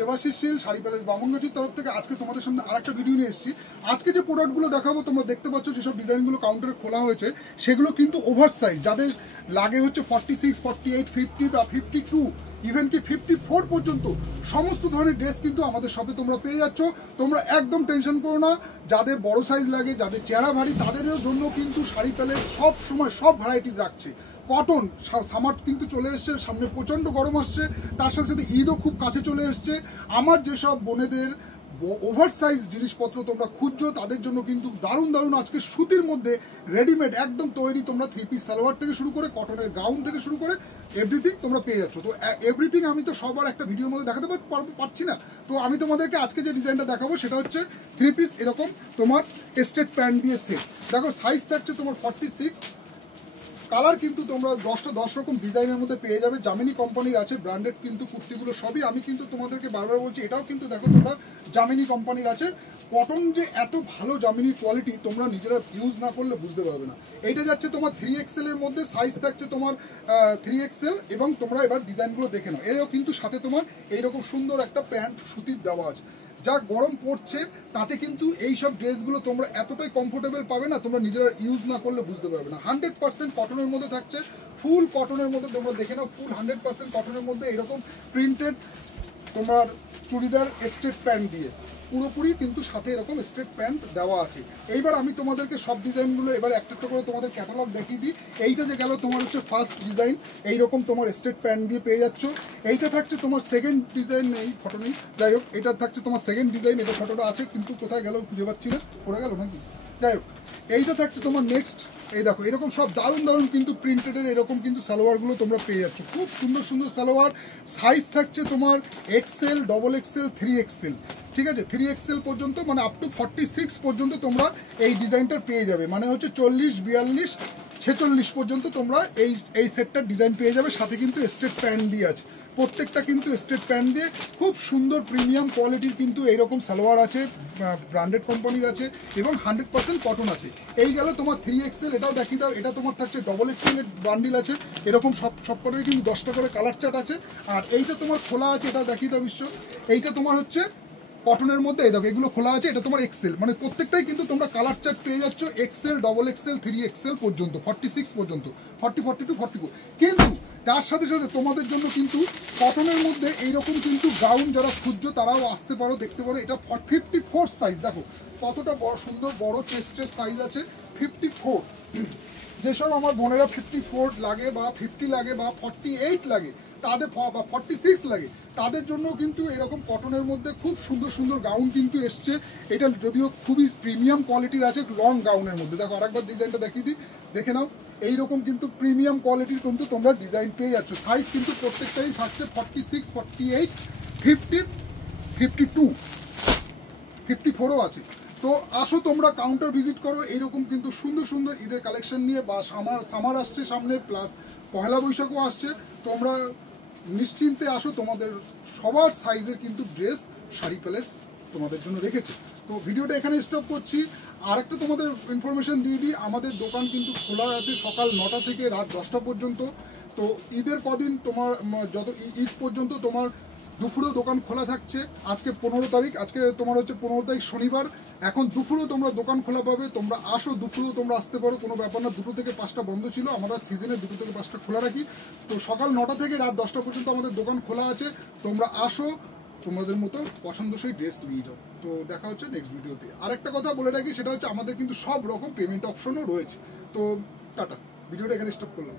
দেবাশিস শীল sari palace বামুনগাছির তরফ থেকে আজকে তোমাদের সামনে আরেকটা ভিডিও নিয়ে এসেছি। আজকে যে প্রোডাক্টগুলো দেখাবো তোমরা দেখতে পাচ্ছ যেসব ডিজাইনগুলো কাউন্টারে খোলা হয়েছে সেগুলো কিন্তু ওভার সাইজ, যাদের লাগে হচ্ছে 46, 48, 50 বা 52, ইভেন কি 54 পর্যন্ত সমস্ত ধরনের ড্রেস কিন্তু আমাদের শপে তোমরা পেয়ে যাচ্ছ। তোমরা একদম টেনশন করো না, যাদের বড় সাইজ লাগে, যাদের চেহারা ভারী, তাদের জন্য কিন্তু শাড়ি প্যালেস সব সময় সব ভ্যারাইটিস রাখছে। কটন, সামার কিন্তু চলে এসছে, সামনে প্রচণ্ড গরম আসছে, তার সাথে সাথে ঈদও খুব কাছে চলে এসছে। আমার যেসব বোনেদের ওভার সাইজ জিনিসপত্র তোমরা খুঁজছো তাদের জন্য কিন্তু দারুণ দারুণ আজকে সুতির মধ্যে রেডিমেড একদম তৈরি তোমরা 3 পিস সালোয়ার থেকে শুরু করে কটনের গাউন থেকে শুরু করে এভরিথিং তোমরা পেয়ে যাচ্ছ। তো এভরিথিং আমি তো সবার একটা ভিডিওর মধ্যে দেখাতে পারছি না, তো আমি তোমাদেরকে আজকে যে ডিজাইনটা দেখাবো সেটা হচ্ছে 3 পিস এরকম তোমার স্ট্রেট প্যান্ট দিয়ে সেট। দেখো সাইজ থাকছে তোমার 46, কালার কিন্তু তোমরা 10 রকম ডিজাইনের মধ্যে পেয়ে যাবে। জামিনী কোম্পানির আছে, ব্র্যান্ডেড কিন্তু কুর্তিগুলো সবই। আমি কিন্তু তোমাদেরকে বারবার বলছি এটাও কিন্তু দেখো তোমরা জামিনী কোম্পানির আছে। কটন যে এত ভালো জামিনী কোয়ালিটি তোমরা নিজেরা ইউজ না করলে বুঝতে পারবে না। এইটা যাচ্ছে তোমার 3XL এর মধ্যে, সাইজ থাকছে তোমার 3XL, এবং তোমরা এবার ডিজাইনগুলো দেখে নাও। এরও কিন্তু সাথে তোমার এইরকম সুন্দর একটা প্যান্ট সুতির দেওয়া আছে। যা গরম পড়ছে তাতে কিন্তু এইসব ড্রেসগুলো তোমরা এতটাই কমফোর্টেবল পাবে না, তোমরা নিজেরা ইউজ না করলে বুঝতে পারবে না। 100% কটনের মধ্যে থাকছে, ফুল কটনের মধ্যে তোমরা দেখে নাও। ফুল 100% কটনের মধ্যে এরকম প্রিন্টেড তোমার চুড়িদার স্ট্রেট প্যান্ট দিয়ে পুরোপুরি কিন্তু সাথে এরকম স্ট্রেট প্যান্ট দেওয়া আছে। এইবার আমি তোমাদেরকে সব ডিজাইনগুলো এবার একটা একটা করে তোমাদের ক্যাটালগ দেখিয়ে দিই। এইটা যে গেল তোমার হচ্ছে ফার্স্ট ডিজাইন, এইরকম তোমার স্ট্রেট প্যান্ট দিয়ে পেয়ে যাচ্ছ। এইটা থাকছে তোমার সেকেন্ড ডিজাইন, এই ফটো নেই, যাই হোক এটার থাকছে তোমার সেকেন্ড ডিজাইন। এটা ফটোটা আছে কিন্তু কোথায় গেল খুঁজে পাচ্ছি না, পড়ে গেল নাকি, যাই হোক এইটা থাকছে তোমার নেক্সট। এই দেখো এরকম সব দারুণ দারুণ কিন্তু প্রিন্টেডের এরকম কিন্তু সালোয়ারগুলো তোমরা পেয়ে যাচ্ছ, খুব সুন্দর সুন্দর সালোয়ার। সাইজ থাকছে তোমার XL, XXL, 3XL, ঠিক আছে, 3XL পর্যন্ত, মানে আপ টু 46 পর্যন্ত তোমরা এই ডিজাইনটা পেয়ে যাবে। মানে হচ্ছে 40, 42, 46 পর্যন্ত তোমরা এই সেটটার ডিজাইন পেয়ে যাবে। সাথে কিন্তু স্ট্রেট প্যান্ট দিয়ে আছে, প্রত্যেকটা কিন্তু স্ট্রেট প্যান্ট দিয়ে খুব সুন্দর প্রিমিয়াম কোয়ালিটির কিন্তু এইরকম সালোয়ার আছে, ব্র্যান্ডেড কোম্পানির আছে এবং 100% কটন আছে। এই গেল তোমার 3XL, এটাও দেখিয়ে দাও। এটা তোমার থাকছে XXL এর বান্ডিল আছে, এরকম সব কটারই কিন্তু 10টা করে কালার চার্ট আছে। আর এইটা তোমার খোলা আছে, এটা দেখিয়ে দাও বিশ্ব। এইটা তোমার হচ্ছে কটনের মধ্যে, এই দেখো এগুলো খোলা আছে, এটা তোমার XL, মানে প্রত্যেকটাই কিন্তু তোমরা কালার চার্ট পেয়ে যাচ্ছ XL, XXL, 3XL পর্যন্ত, 46 পর্যন্ত, 40, 42, 44। কিন্তু তার সাথে সাথে তোমাদের জন্য কিন্তু কটনের মধ্যে এইরকম কিন্তু গাউন যারা খুঁজছো তারাও আসতে পারো, দেখতে পারো। এটা 54 সাইজ, দেখো কতটা বড় সুন্দর বড় চেস্টের সাইজ আছে 54। যেসব আমার বোনেরা 54 লাগে বা 50 লাগে বা 48 লাগে তাদের, বা 46 লাগে, তাদের জন্য কিন্তু এরকম কটনের মধ্যে খুব সুন্দর সুন্দর গাউন কিন্তু এসছে। এটা যদিও খুবই প্রিমিয়াম কোয়ালিটির আছে, লং গাউনের মধ্যে। দেখো আরেকবার ডিজাইনটা দেখিয়ে দিই, দেখে নাও। এইরকম কিন্তু প্রিমিয়াম কোয়ালিটির কিন্তু তোমরা ডিজাইন পেয়ে যাচ্ছ। সাইজ কিন্তু প্রত্যেকটাই থাকছে 46, 48, 50, 52, 54ও আছে। তো আসো তোমরা কাউন্টার ভিজিট করো, এইরকম কিন্তু সুন্দর সুন্দর ঈদের কালেকশন নিয়ে, বা সামার আসছে সামনে, প্লাস পয়লা বৈশাখও আসছে। তোমরা নিশ্চিন্তে আসো, তোমাদের সবার সাইজের কিন্তু ড্রেস শাড়ি প্যালেস তোমাদের জন্য রেখেছে। তো ভিডিওটা এখানে স্টপ করছি। আর একটা তোমাদের ইনফরমেশন দিয়ে দিই, আমাদের দোকান কিন্তু খোলা আছে সকাল 9টা থেকে রাত 10টা পর্যন্ত। তো ঈদের কদিন তোমার যত ঈদ পর্যন্ত তোমার দুপুরেও দোকান খোলা থাকছে। আজকে 15 তারিখ, আজকে তোমার হচ্ছে 15 তারিখ শনিবার। এখন দুপুরেও তোমরা দোকান খোলা পাবে, তোমরা আসো, দুপুরেও তোমরা আসতে পারো, কোনো ব্যাপার না। 2টো থেকে 5টা বন্ধ ছিল, আমরা সিজনে 2টো থেকে 5টা খোলা রাখি। তো সকাল 9টা থেকে রাত 10টা পর্যন্ত আমাদের দোকান খোলা আছে। তোমরা আসো, তোমাদের মতো পছন্দসই ড্রেস নিয়ে যাও। তো দেখা হচ্ছে নেক্সট ভিডিওতে। আরেকটা কথা বলে রাখি, সেটা হচ্ছে আমাদের কিন্তু সব রকম পেমেন্ট অপশনও রয়েছে। তো টাটা, ভিডিওটা এখানে স্টপ করলাম।